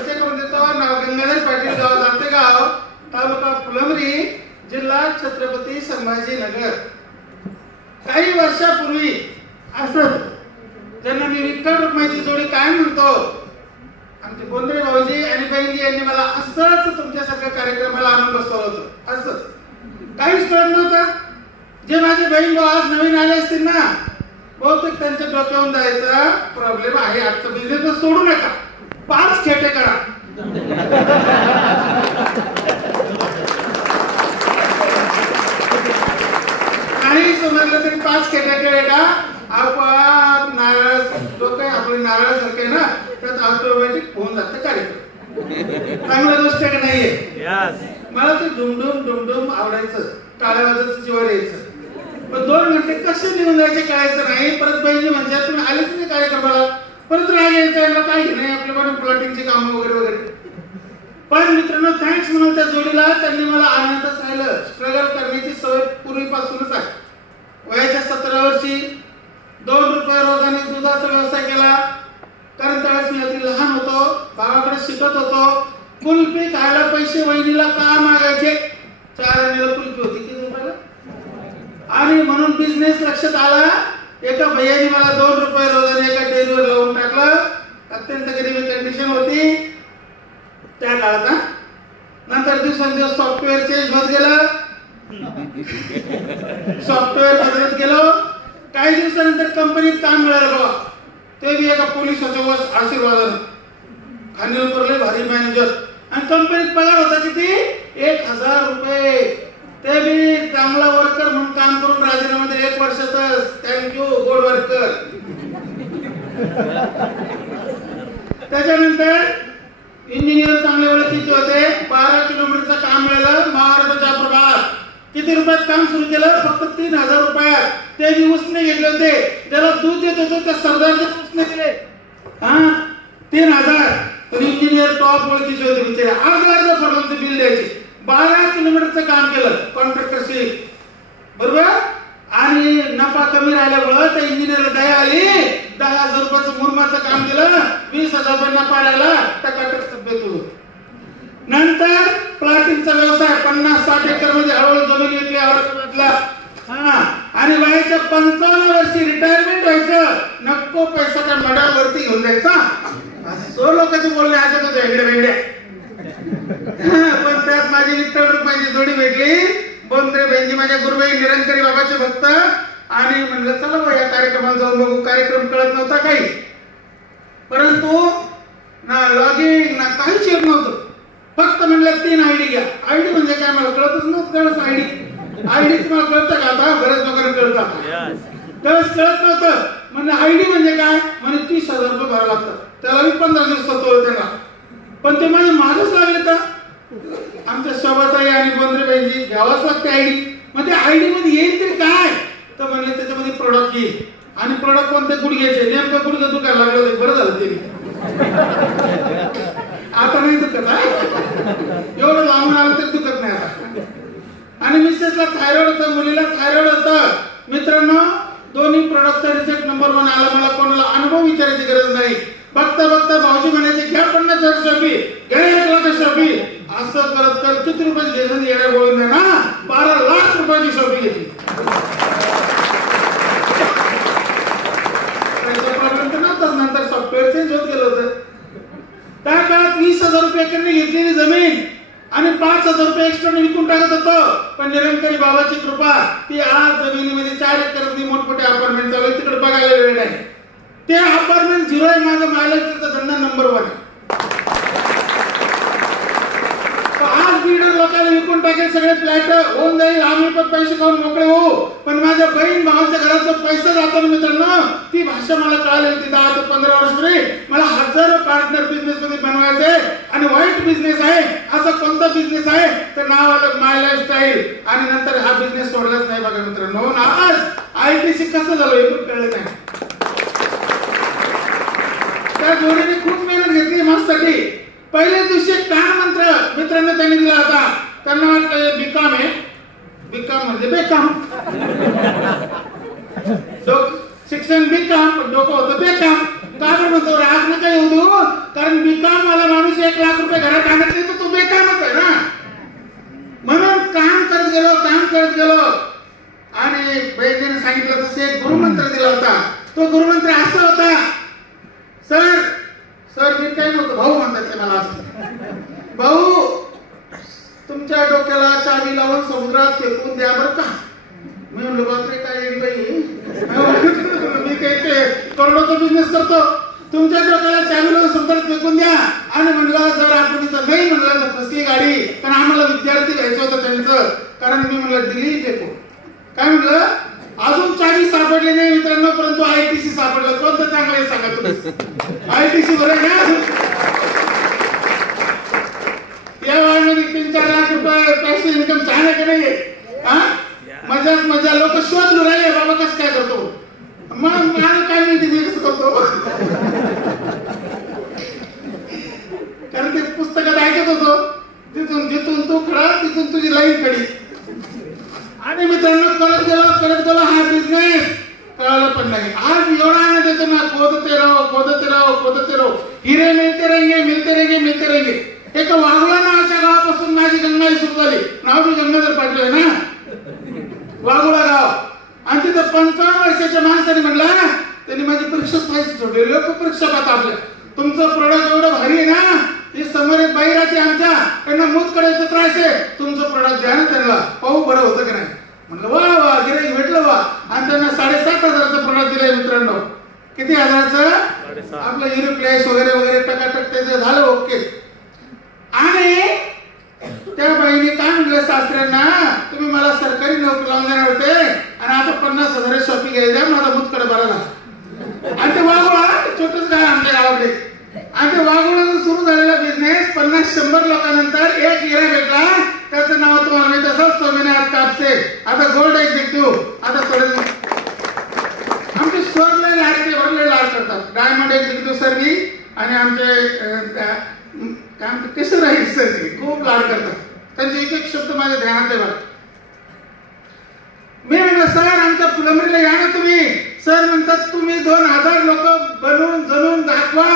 परिचय करून देतो. नाव गंगाधर पाटील, गाव दातेगाव, तालुका फुलंब्री, जिल्हा छत्रपती संभाजीनगर. काही वर्षापूर्वी असंच ज्यांना मी विठ्ठल रुक्माईची जोडी काय म्हणतो, आमचे बोंद्रे भाऊजी आणि बहिणी यांनी मला असंच तुमच्यासारख्या कार्यक्रमाला आणून बसवलं होतं. असंच काहीच कळत नव्हतं. जे माझे बहीण भाऊ आज नवीन आले असतील ना, बहुतेक त्यांच्या डोक्यावरून जायचा प्रॉब्लेम आहे. आजचा बिझनेस सोडू नका, 5 खेटे करा. काही समजलं तरी 5 खेटे केले का आपण नारळ डोकं आपले नारळासारखे ना, त्यात ऑटोमॅटिक होऊन जातं कार्यक्रम. चांगली गोष्ट का नाहीये? मला ते डुमडुम डुमडुम आवडायचं, टाळ्या वाजवायचं, जीवावर यायचं. पण 2 घंटे कसे निघून जायचे कळायचं नाही. परत बहिणी म्हणजे तुम्ही आलेच नाही कार्यक्रमाला, परत राग यायचा, याला काही नाही आपल्याकडे प्लॉटिंगची कामं वगैरे वगैरे. पण मित्रांनो, थँक्स म्हणून त्या जोडीला त्यांनी मला आनंदच राहिलं. स्ट्रगल करण्याची सवय पूर्वीपासूनच आहे. वयाच्या 17 वर्षी 2 रुपये रोजाने दुधाचा व्यवसाय केला. कारण त्यावेळेस मी अगदी लहान होतो, गावाकडे शिकत होतो. कुल्फी खायला पैसे वहिनीला का मागायचे? 4 आण्याला कुल्फी होती किती रुपयाला. आणि म्हणून बिझनेस लक्षात आला. एका भैयाने मला 2 रुपये रोजाने एका डेअरीवर लावून टाकलं. अत्यंत गरिबी कंडिशन होती त्या काळात. नंतर दिवसेंदिवस सॉफ्टवेअर चेंज होत गेलं, सॉफ्टवेअर बदलत गेलो. काही दिवसानंतर कंपनीत काम मिळालं बघा. ते बी एका पोलिसाच्या आशीर्वादानं. खानदेलकरले भारी मॅनेजर. आणि कंपनीत पगार होता किती? 1000 रुपये. ते बी चांगला वर्कर म्हणून काम करून राजीनामा दिला 1 वर्षातच. Thank you good worker. त्याच्यानंतर इंजिनियर चांगले ओळखीचे होते. 12 किलोमीटरचं काम मिळालं महाराष्ट्राच्या प्रभागात. किती रुपयात काम सुरू केलं? फक्त 3000 रुपयात. ते बी उसने घेतले होते. ज्याला दूध देत होतो त्या सरदारने उसने दिले. 3000. पण इंजिनियर टॉप ओळखीचे होते बिचारे. अर्धा फरकांचं बिल द्यायचे. 12 किलोमीटरचं काम केलं कॉन्ट्रॅक्टरशी, बरोबर. आणि नफा कमी राहिल्यामुळे त्या इंजिनियरला दया आली. 10,000 रुपयाचं मुरमाचं काम केलं, 20,000 रुपये नफा राहिला. त्या कॉन्ट्रॅक्टर बेत होतो. नंतर प्लॉटिंगचा व्यवसाय 50-60 एकर मध्ये हळूहळू जमीन विकली औरंगाबादला. आणि वयाच्या 55 वर्षी रिटायरमेंट व्हायचं. नको पैसा त्या मडावरती घेऊन जायचा. असं लोकांचे बोलणे ऐकत होते वेगळे वेगळे. पण त्यात माझी विठ्ठल रुक्माईची जोडी भेटली. बोंद्रे बहिणी माझ्या गुरुबाई निरंकारी बाबाचे भक्त. आणि म्हणलं चला बा या कार्यक्रमाला जाऊन बघू. कार्यक्रम कळत नव्हता काही, परंतु ना लॉगिंग ना काहीच येत नव्हतं. फक्त म्हणलं 3 आयडी घ्या. आयडी म्हणजे काय मला कळतच नव्हतं. आयडी तुम्हाला कळतं का? आता बरेच लोकांना कळतं. त्यावेळेस कळत नव्हतं. म्हणजे आयडी म्हणजे काय? म्हणजे 30,000 रुपये भरावं लागतं. त्याला मी 15 दिवस होतो त्यांना. पण ते माझ्या मागच लागले तर आमच्या शोभाताई आणि बोंद्रेबाईंची घ्यावाच लागते आयडी. मग ते आयडी मध्ये येईल तरी काय? तर म्हणले त्याच्यामध्ये प्रोडक्ट येईल. आणि प्रोडक्ट कोणते? गुडघ्याचे. नेमकं गुडघं दुखायला लागलं होतं. बरं झालं ते. आता नाही दुखत. एवढं लांबून आलं तरी दुखत नाही आता. आणि मिसेसला थायरॉइड होतं, मुलीला थायरॉइड होतं. मित्रांनो, दोन्ही प्रोडक्टचा रिझल्ट नंबर 1 आला. मला कोणाला अनुभव विचारायची गरज नाही. बघता बघता भाऊजी म्हणायचे घ्या 50,000 शॉपी, घ्या 1,00,000 शॉपी. असं करत करत किती रुपये घेतलं येड्या बोलून द्या ना. 12 लाख रुपयाची शॉपी घेतली. त्याचा प्रॉब्लेम तर नव्हताच. नंतर सॉफ्टवेअर चेंज होत गेलं होतं. त्या काळात 20,000 रुपये घेतलेली जमीन आणि 5,000 रुपये एक्स्ट्रा विकून टाकत होतो. पण निरंकारी बाबाची कृपा, ती आज जमिनीमध्ये 4 एकर मोठमोठे अपार्टमेंट चालू. तिकडे बघायला वेळ नाही. ते अपार्टमेंट 0 आहे. माझा मायलेजचा धंदा नंबर 1 आहे. आज बिल्डर लोकांना विकून टाकेल सगळे फ्लॅट. होऊन जाईल, आम्ही पण पैसे खाऊन मोकळे होऊ. पण माझ्या बहीण भावाच्या घरात जो पैसा जातो ना मित्रांनो, ती भाषा मला कळाली होती 10 ते 15 वर्षापूर्वी. मला हजारो पार्टनर बिझनेस मध्ये बनवायचे. आणि वाईट बिझनेस आहे असा कोणता बिझनेस आहे तर नाव आलं माय लाईफस्टाईल. आणि नंतर हा बिझनेस सोडलाच नाही बघा मित्रांनो. आज आयटीसी कसं झालं हे पण कळलं नाही. त्या जोडीने खूप मेहनत घेतली माझ्यासाठी. पहिल्या दिवशी कान मंत्र मित्रांनो त्यांनी दिला होता. त्यांना वाटलं बीकॉम आहे. बीकॉम म्हणजे बेकॉम. शिक्षण बीकॉम, डोकं होतं बेकॉम. का बरं म्हणतो राग नका येऊ देऊ, कारण बिकाम वाला माणूस 1 लाख रुपये घरात आणत नाही तर तो बेकामच आहे ना. म्हणून काम करत गेलो आणि वैद्याने सांगितलं तसे एक गुरुमंत्र दिला होता. तो गुरुमंत्र असा होता, सर मी काही नव्हतं, भाऊ म्हणतात ते मला असं, भाऊ तुमच्या डोक्याला चावी लावून समुद्रात फेकून द्या बरं का. मी म्हणलो बापरे काय येईल बाई, मी काही ते करोडोचा बिझनेस करतो, तुमच्या डोक्याला चावी लावून समुद्रात फेकून द्या. आणि म्हणलं जर आपण इथं नाही म्हणलं तर फसली गाडी, कारण आम्हाला विद्यार्थी घ्यायचं होतं त्यांचं, कारण मी म्हणलं दिली फेकून. काय म्हणलं अजून चावी सापडली नाही मित्रांनो, परंतु ITC सापडलं. कोणतं चांगलं आहे सांगा तुम्ही, ITC बरं ना. या वयामध्ये 3-4 लाख रुपये पैसे इन्कम छान आहे का नाही? मजा लोक शोधून राहिले बाबा कसं काय करतो, मग मला काय माहिती मी कसं करतो. कारण ते पुस्तकात ऐकत होतो, जिथून तू खडा तिथून तुझी लाईन खडी. आणि मित्रांनो करत गेलो हा बिझनेस कळालं पण नाही. आज एवढा आनंद येतो ना, खोदते रहो, हिरे मिळते रहेंगे. एका वाघोळा नावाच्या गावापासून माझी गंगाई सुरू झाली. नाव मी गंगाधर पाटील आहे ना, वाघोळा गाव. आणि तिथे 55 वर्षाच्या माणसाने म्हणला, त्यांनी माझी परीक्षाच पाहिजे सोडली. लोक परीक्षा पाहता आपल्या, तुमचं प्रोडक्ट एवढं भारी आहे ना, ही समोर एक बाई राहते आमच्या, त्यांना मूत काढायचा त्रास आहे, तुमचं प्रोडक्ट द्या ना त्यांना, पाहू बरं होतं की नाही. म्हणलं वा गिऱ्हाईक भेटलं वा. आणि त्यांना 7,500चं प्रोडक्ट दिलंय मित्रांनो. किती हजाराचं? आपलं युरोप्लेस वगैरे टकाटक त्याचं झालं ओके. आणि त्या बाईने काय म्हणलं सासऱ्यांना, तुम्ही मला सरकारी नोकरी लावून देणार होते आणि आता 50,000 शॉपिंग घ्यायला माझा मुतकडे बरा झाला. आणि ते वाघोळा छोटच गाव आमच्या गावाकडे. आणि ते वाघोळा सुरू झालेला बिझनेस 50-100 लोकांनंतर एक हिरा भेटला, त्याचं नाव तुम्हाला माहिती असेल, स्वामीनाथ कापसे. आता गोल्ड एक्झिक्युटिव्ह. आता थोडे आमचे सर लय लाड करतात. डायमंड एक्झिक्युटिव्ह सर मी आणि आमचे काय म्हणते कसं राहील सर खूप लाड करतात. त्यांचे एक शब्द माझ्या ध्यानात आहे. मी म्हणलं सर आमच्या फुलंबरीला या ना तुम्ही. सर म्हणतात तुम्ही 2000 लोक बनवून जणून दाखवा,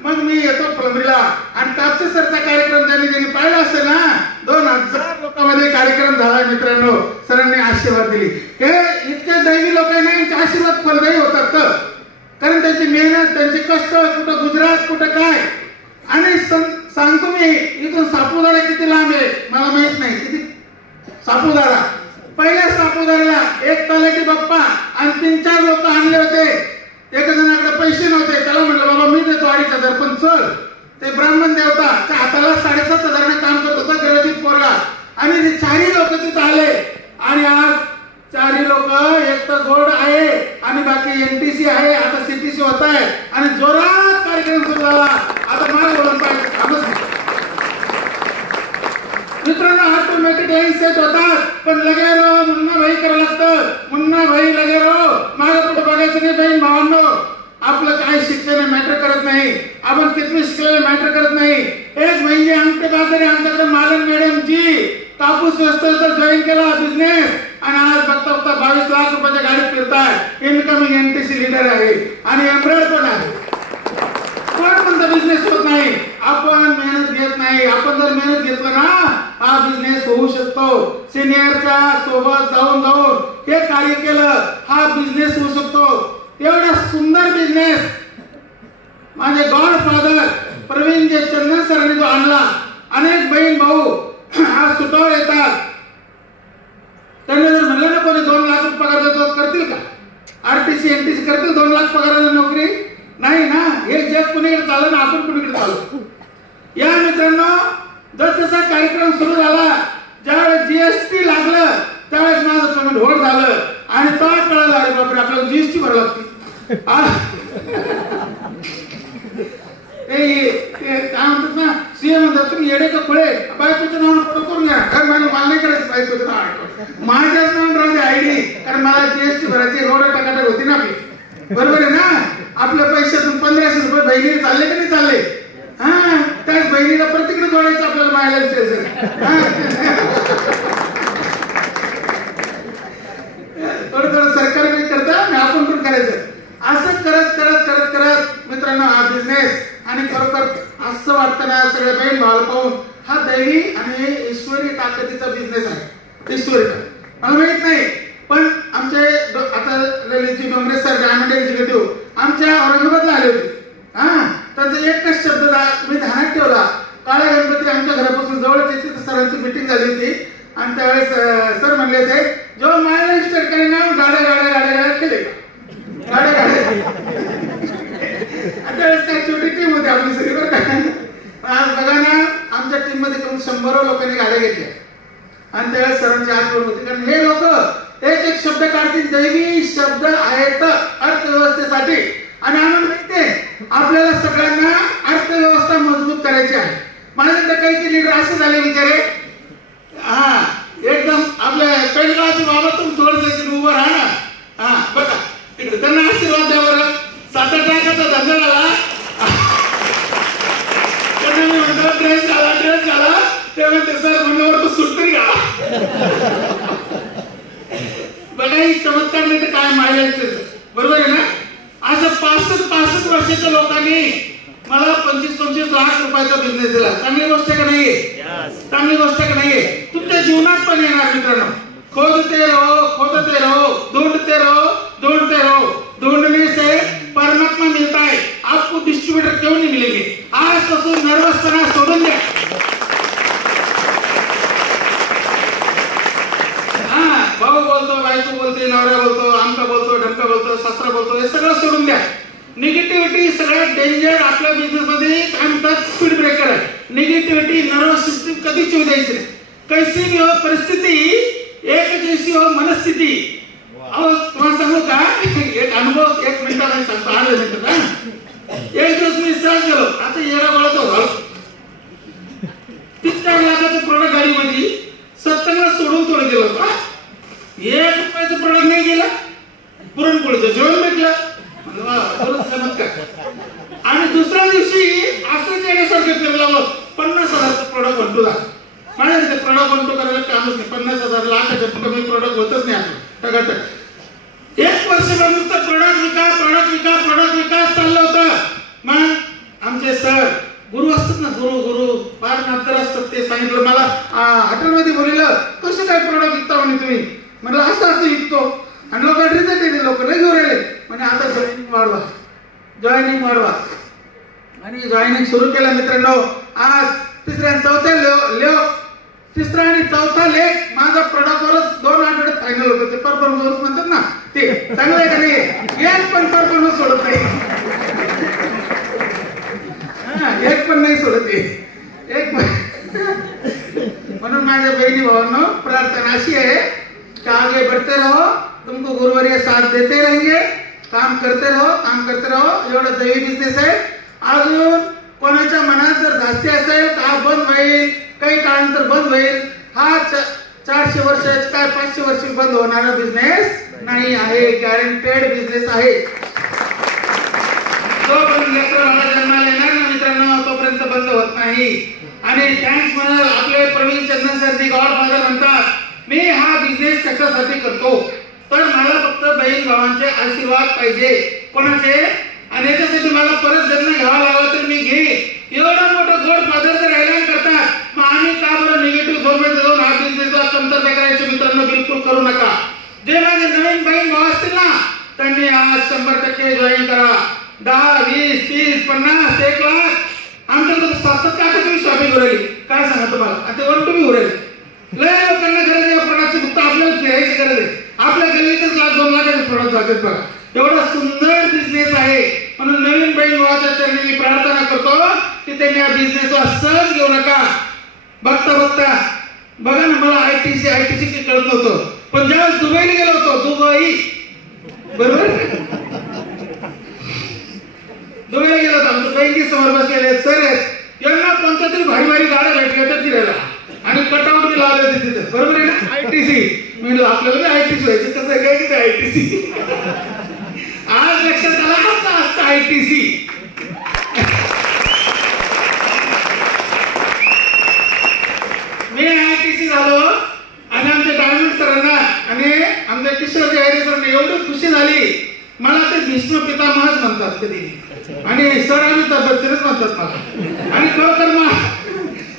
मग मी येतो फुलंबरीला. आणि कापसे सरचा कार्यक्रम ज्यांनी पाहिला असेल ना, 2000 लोकांमध्ये कार्यक्रम झाला मित्रांनो. सरांनी आशीर्वाद दिली. हे इतके दैवी लोक आहे ना, यांचे आशीर्वाद फलदायी होतात, कारण त्यांची मेहनत, त्यांचे कष्ट, कुठं गुजरात कुठं काय. आणि सांगतो मी, इथून सापुतारा किती लांब आहे मला माहित नाही, किती सापुतारा. पहिल्या सापुताऱ्याला एक तलाठी बाप्पा आणि 3-4 लोक आणले होते. एका जणाकडे पैसे नव्हते, त्याला म्हटलं बाबा मी देतो 2,500, पण चल. ते ब्राह्मण देवता त्या हाताला 7,500 काम करत होता, गरजीत पोरगा. आणि ते 4ही लोक तिथे आले. आणि आज 4ही लोक, एक तर गोल्ड आहे आणि बाकी NTC आहे, आता CTC होत आहे. आणि जोरात कार्यक्रम सुरू झाला. आता मला बोलून पाहिजे मित्रांनो, ऑटोमॅटिक लाईन सेट होतात, पण लगे रो मुन्ना भाई करावं लागतं. मुन्ना भाई लगे रो, मागे कुठं बघायचं नाही बहीण भावांनो. आपलं काय शिक्षण मॅटर करत नाही, आपण कितवी शिकलेलं मॅटर करत नाही. एक महिने अंगठे बाजारी आमच्याकडे मालन मॅडम जी कापूस व्यवस्थेचा जॉईन केला बिझनेस. आणि आज बघता 22 लाख रुपयाच्या गाडीत फिरताय. इनकमिंग NTC लीडर आहे आणि एम्ब्रॉयडर पण आहे. कोण म्हणतं बिझनेस होत नाही? आपण मेहनत घेत नाही. आपण जर मेहनत घेतलं ना, हा बिझनेस होऊ शकतो. सिनियरच्या सोबत जाऊन हे कार्य केलं, हा बिझनेस होऊ शकतो. एवढा सुंदर बिझनेस माझे गॉडफादर प्रवीण जे चंदन सरांनी जो आणला. अनेक बहीण भाऊ आज सुटावर येतात. त्यांना जर म्हणलं ना कोणी 2 लाख पगार देतो, करतील का? RTC NTC करतील 2 लाख पगाराला नोकरी? नाही ना. हे जग कुणीकडे चाललं ना, आपण कुणीकडे चाललो. या मित्रांनो, जसा कार्यक्रम सुरू झाला, ज्यावेळेस GST लागलं त्यावेळेस माझं पेमेंट होल्ड झालं. आणि तेव्हा कळलं अरे बापरे आपल्याला GST भरावं लागते. काय म्हणतात ना, CM म्हणतात तुम्ही येडे का खुळे, बायकोचं नाव फोटो करून घ्या. कारण मला नाही करायचं बायकोचं नाव, माझ्याच नाव राहू दे ID, कारण मला GST भरायची रोड टकाटक होती ना आपली. बरोबर आहे ना. आपल्या पैशातून 1500 रुपये बहिणीने चालले की नाही चालले? त्याच बहिणीला प्रत्येकडे जोडायचं आपल्याला मायला विचारायचं. थोडं सरकार काही करता आपण पण करायचं. असं करत करत करत करत मित्रांनो वाटताना सगळ्या बहीण भावाला पाहून हा दैवी आणि ईश्वरी ताकदीचा बिझनेस आहे. ईश्वरी मला माहित नाही, पण आमचे आता Lalitji Dongre sir diamond executive आमच्या औरंगाबादला आले होते. त्यांचा एकच शब्द मी ध्यानात ठेवला. काळा गणपती आमच्या घरापासून जवळच येते, तर सरांची मिटिंग झाली होती आणि त्यावेळेस सर म्हणले होते जेव्हा मायला स्टार्ट करेन ना गाड्या गाड्या गाड्या गाड्या केले गाड्या गाड्या. त्यावेळेस काय छोटी टीम होती आपली सगळी बरं का. बघा ना आमच्या टीम मध्ये करून 100 लोकांनी गाड्या घेतल्या आणि त्यावेळेस सरांची आठवण होती. कारण हे लोक एक एक शब्द काढतील, दैवी शब्द आहेत अर्थव्यवस्थेसाठी. आणि आम्हाला माहितीये आपल्याला सगळ्यांना अर्थव्यवस्था मजबूत करायची आहे. माझ्याकडे काही लीडर असे झाले बिचारे, एकदम आपल्या पेडगावचे बाबा तुम्ही थोडस उभं राहा ना. बघा तिकडे त्यांना आशीर्वाद द्या बरं. 7-8 लाखाचा धंदा झाला, त्यांना मी म्हणतो ड्रेस झाला ते म्हणते सर म्हणल्यावर तो सुट्टी घ्या. बघा ही चमत्कार नाही तर काय माहिती, बरोबर आहे ना. असं 65 वर्षाच्या लोकांनी मला 25-25 लाख रुपयाचा बिझनेस दिला. चांगली गोष्ट का नाहीये? चांगली गोष्ट का नाहीये? तुमच्या जीवनात पण येणार मित्रांनो. खोदते रहो, ढूंढते रहो. ढूंढने से परमात्मा मिलता है. आपको डिस्ट्रीब्यूटर क्यों नहीं मिलेंगे? आज पासून नर्वसपणा सोडून द्या. भाऊ बोलतो, बायको बोलते, नवरा बोलतो, आमका बोलतो, ढमका बोलतो, सासरा बोलतो, हे सगळं सोडून द्या. निगेटिव्हिटी सगळ्यात डेंजर आपल्या बिझनेस मध्ये काय म्हणतात स्पीड ब्रेकर आहे. निगेटिव्हिटी नर्वस सिस्टम कधीच येऊ द्यायची नाही. कैसी भी हो परिस्थिती, एक जैसी हो मनस्थिती. अहो तुम्हाला सांगू का एक अनुभव, 1 मिनिटात नाही सांगतो, 8 मिनिटात. एक दिवस मी सहज गेलो, आता येरा वळतो 3-4 लाखाचं प्रोडक्ट गाडीमध्ये 70 सोडून थोडं गेलो होतो. 1 रुपयाचं प्रोडक्ट नाही गेला, पुरणपोळीचं जेवण भेटलं. आणि दुसऱ्या दिवशी असंच येण्यासारखं फिरला 50,000चं प्रोडक्ट बनतो झाला. माझ्या प्रोडक्ट बनतो करायला कामच नाही. 50,000 लाखाच्या कमी प्रोडक्ट होतच नाही आपलं टगाटक. 1 वर्षभर नुसतं प्रोडक्ट विका चाललं होतं. मग आमचे सर गुरु असतात ना, गुरु फार नंतर असतात. ते सांगितलं मला हॉटेलमध्ये बोललं कसं काय प्रोडक्ट विकता म्हणे तुम्ही. म्हणलं असं विकतो आणि लोक रिझल्ट येते, लोक लय घेऊन राहिले म्हणजे आता जॉईनिंग वाढवा. आणि जॉईनिंग सुरू केलं मित्रांनो. आज तिसरा आणि चौथा लेख माझा प्रोडक्टवरच 2 आठवड्यात फायनल होतं. ते परफॉर्मन्स म्हणतात ना, ते चांगलं आहे का नाही? एक पण परफॉर्मन्स सोडत नाही, एक पण नाही सोडत एक पण. म्हणून माझ्या बहिणी भावांनो प्रार्थना अशी आहे की आगे बढ़ते रहो, तुमको गुरुवर्य साथ देते रहेंगे. काम करते रहो. एवढा दैवी बिझनेस आहे. अजून कोणाच्या मनात जर धास्ती असेल तर हा बंद होईल, काही काळानंतर बंद होईल. हा 400 वर्ष काय 500 वर्ष बंद होणारा बिझनेस नाही आहे, गॅरंटेड बिझनेस आहे. जोपर्यंत लेकरं मला जन्माला येणार ना मित्रांनो तोपर्यंत बंद होत नाही. आणि थँक्स म्हणाल आपले प्रवीण चंदन सरजी गॉडफादर म्हणतात मी हा बिझनेस कशासाठी करतो तर मला फक्त बहीण भावांचे आशीर्वाद पाहिजे. कोणाचे? आणि याच्यासाठी मला परत जन्म घ्यावा लागला तर मी घेईन. एवढा मोठा गॉडफादर जर ऐलान करतात मग आम्ही का बरं निगेटिव्ह झोनमध्ये जाऊन हा बिझनेसला कमतरता करायचे मित्रांनो बिलकुल करू नका. जे माझे नवीन बहीण भाव असतील ना त्यांनी आज 100% जॉईन करा. 10, 20, 30, 50, 1 लाख आमच्याकडे 7-7 लाखाची शॉपिंग उरली. काय सांगा तुम्हाला? आणि ते 1 to be उरले. लय लोकांना गरज आहे प्रोडक्टची, फक्त आपल्याला खेळायची गरज आहे. आपल्या गल्लीतच 1-2 लाखाचे प्रोडक्ट जातात बघा. एवढा सुंदर बिझनेस आहे. म्हणून नवीन बहीण भावाच्या चरणी मी प्रार्थना करतो की त्यांनी या बिझनेसला सहज घेऊ नका. बघता बघा ना मला आयटीसी कळत नव्हतं, पण ज्यावेळेस दुबईला गेलो होतो दुबईला गेलो होतो आमच्या बँके समोर बसलेले सर यांना कोणत्या तरी भारी गाड्या भेटल्या तर फिरायला आणि कटआउट बी लावले होते तिथे, बरोबर आहे ना. आयटीसी म्हणलं आपल्याला आयटीसी व्हायचं कसं आहे काय की आयटीसी. आज लक्षात आला कसं असतं आयटीसी. मी आयटीसी झालो आणि आमच्या डायमंड सरांना आणि आमच्या किशोर जयरे सरांना एवढी खुशी झाली. मला ते भीष्म पितामहच म्हणतात कधी. आणि सर अमिताभ बच्चनच म्हणतात मला. आणि खरोखर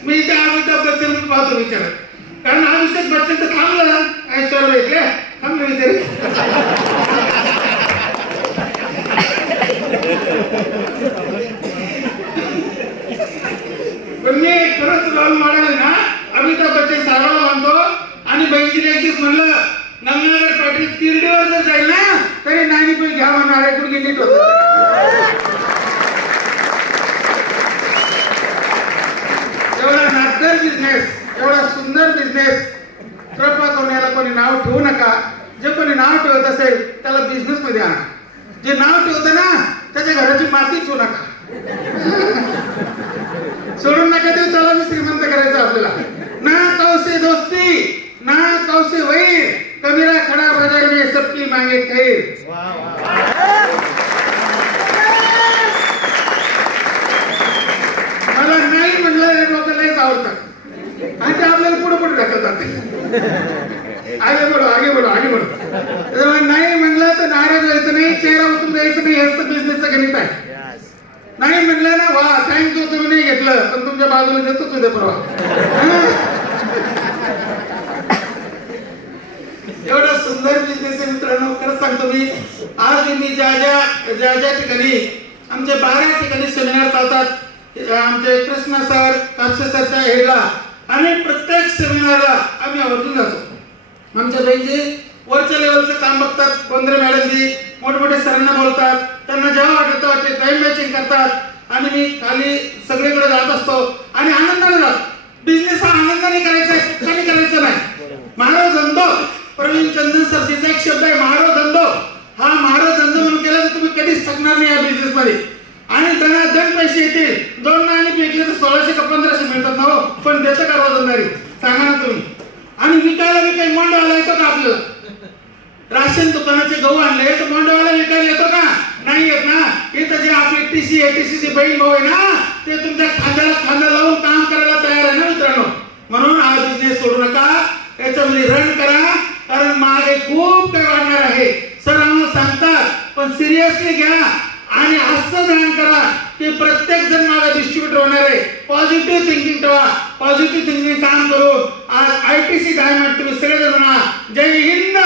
मी इथे अमिताभ बच्चनच पाहतो विचारत, कारण अभिषेक बच्चन तर थांबलं ऐश्वर्या थांबलं विचार. पण मी खरंच रोल मॉडेल ना अमिताभ बच्चन साहेबांना म्हणतो. आणि बहिणीने एक दिवस म्हणलं गंगाधर पाटील तिरडीवर जर जाईल ना तरी नाही पण घ्या म्हणणार आहे कुठे नीट होत. एवढा नादर बिझनेस, एवढा सुंदर बिझनेस कृपा करून याला कोणी नाव ठेवू नका. जे कोणी नाव ठेवत असेल त्याला बिझनेस मध्ये आणा. जे नाव ठेवतं ना त्याच्या घराची माती ठेवू नका, सोडून नका. ते त्याला मी श्रीमंत करायचं आपल्याला. ना कौसे दोस्ती ना कौसे वैर, कबीरा खडा बाजार में सबकी मांगे खैर. मला नाही म्हणलं लोक लयच आवडतात आणि ते आपल्याला पुढे पुढे ढकलतात. आगे बढो आगे बढो आगे बढो. नाही म्हणलं तर नाराज व्हायचं नाही, चेहरा उतरून द्यायचं नाही. हेच तर बिझनेसचं गणित आहे. नाही म्हणलं ना वा थँक्यू तुम्ही नाही घेतलं पण तुमच्या बाजूला देतोच उद्या परवा. एवढा सुंदर बिझनेस आहे मित्रांनो. खरंच सांगतो मी, आज मी ज्या ज्या ठिकाणी आमचे 12 ठिकाणी सेमिनार चालतात, आमचे कृष्णा सर कापसे सरच्या हेडला, आणि प्रत्येक सेमिनारला आम्ही आवर्जून जातो. आमच्या बहिणी वरच्या लेवलचं काम बघतात, गोंधळे मॅडमजी मोठमोठे सरांना बोलतात, त्यांना जेव्हा वाटतं ते टाइम मॅचिंग करतात. आणि मी खाली सगळीकडे जात असतो आणि आनंदाने जातो. बिझनेस हा आनंदाने करायचा आहे, कशाने करायचं नाही. मारो धंदो, प्रवीण चंदन सरजीचा एक शब्द आहे मारो धंदो. हा मारो धंदो म्हणून केला तर तुम्ही कधीच थकणार नाही या बिझनेस मध्ये. आणि त्यांना दन पैसे येतील, 2 नाणी फेकले तर 1600 का 1500 मिळतात ना हो, पण देतं का रोजंदारी सांगा ना तुम्ही. आणि विकायला बी काही मंडळाला येतो का आपल्याला? राशन दुकानाचे गहू आणले तर मंडळाला विकायला येतो का? नाही येत ना. इथं जे आपले टीसी एटीसीचे बहीण भाऊ आहे ना ते तुमच्या खांद्याला खांदा लावून काम करायला तयार आहे ना मित्रांनो. म्हणून हा बिझनेस सोडू नका, याच्यामध्ये रन करा, कारण मागे खूप काही वाढणार आहे. सर आम्हाला सांगतात पण सिरियसली घ्या आणि असं ध्यान करा की प्रत्येक जण माझा डिस्ट्रीब्युटर होणार आहे. पॉझिटिव्ह थिंकिंग ठेवा, पॉझिटिव्ह थिंकिंग काम करून आज आयटीसी डायमंड तुम्ही सगळेजण म्हणा जय हिंद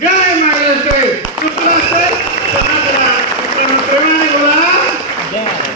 जय महाराष्ट्र. चुकला असेल प्रेमाने बोला.